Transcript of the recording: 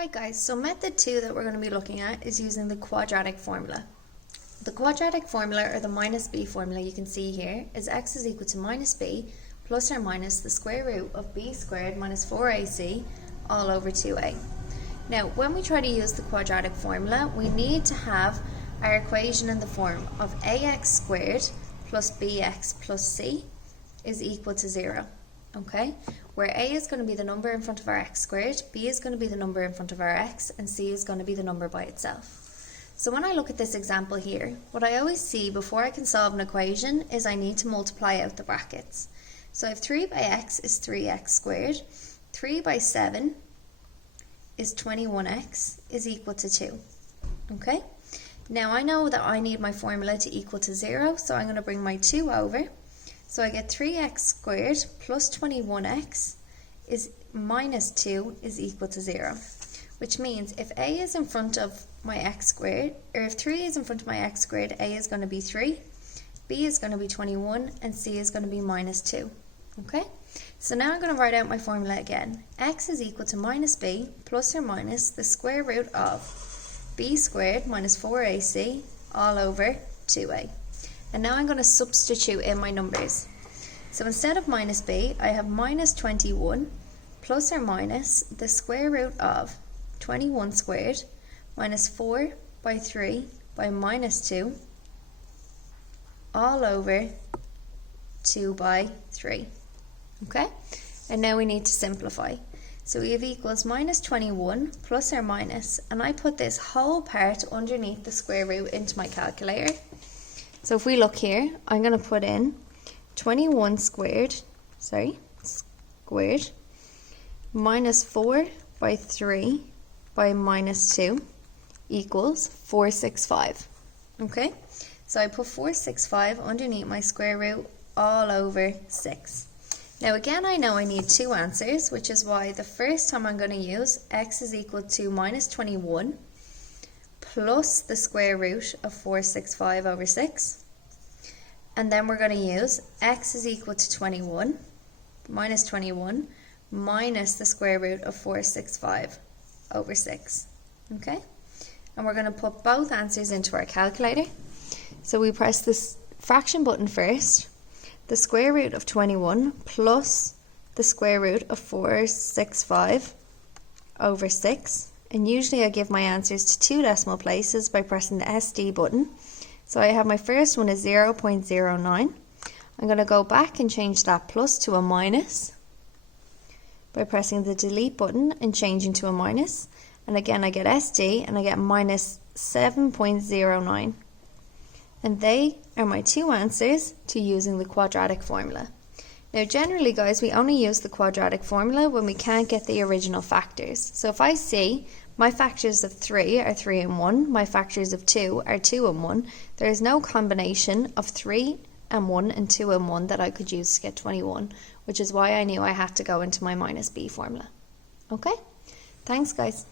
Hi guys, so method 2 that we're going to be looking at is using the quadratic formula. The quadratic formula, or the minus b formula you can see here, is x is equal to minus b plus or minus the square root of b squared minus 4ac all over 2a. Now when we try to use the quadratic formula, we need to have our equation in the form of ax squared plus bx plus c is equal to 0. Okay, where a is going to be the number in front of our x squared, b is going to be the number in front of our x, and c is going to be the number by itself. So when I look at this example here, what I always see before I can solve an equation is I need to multiply out the brackets. So if 3 by x is 3x squared, 3 by 7 is 21x is equal to 2. Okay, now I know that I need my formula to equal to 0, so I'm going to bring my 2 over. So I get 3x squared plus 21x is minus 2 is equal to 0. Which means if a is in front of my x squared, or if 3 is in front of my x squared, a is going to be 3, b is going to be 21, and c is going to be minus 2. Okay? So now I'm going to write out my formula again. X is equal to minus b plus or minus the square root of b squared minus 4ac all over 2a. And now I'm going to substitute in my numbers. So instead of minus b, I have minus 21 plus or minus the square root of 21 squared minus 4 by 3 by minus 2 all over 2 by 3. Okay? And now we need to simplify. So we have equals minus 21 plus or minus, and I put this whole part underneath the square root into my calculator. So if we look here, I'm going to put in 21 squared minus 4 by 3 by minus 2 equals 465. Okay, so I put 465 underneath my square root all over 6. Now again, I know I need two answers, which is why the first time I'm going to use x is equal to minus 21 plus the square root of 465 over 6. And then we're going to use x is equal to 21 minus the square root of 465 over 6. Okay? And we're going to put both answers into our calculator. So we press this fraction button first. The square root of 21 plus the square root of 465 over 6. And usually I give my answers to two decimal places by pressing the SD button. So I have my first one is 0.09. I'm going to go back and change that plus to a minus by pressing the delete button and changing to a minus. And again I get SD and I get minus 7.09. And they are my two answers to using the quadratic formula. Now generally guys, we only use the quadratic formula when we can't get the original factors. So if I see my factors of 3 are 3 and 1, my factors of 2 are 2 and 1, there is no combination of 3 and 1 and 2 and 1 that I could use to get 21, which is why I knew I had to go into my minus b formula. Okay? Thanks guys.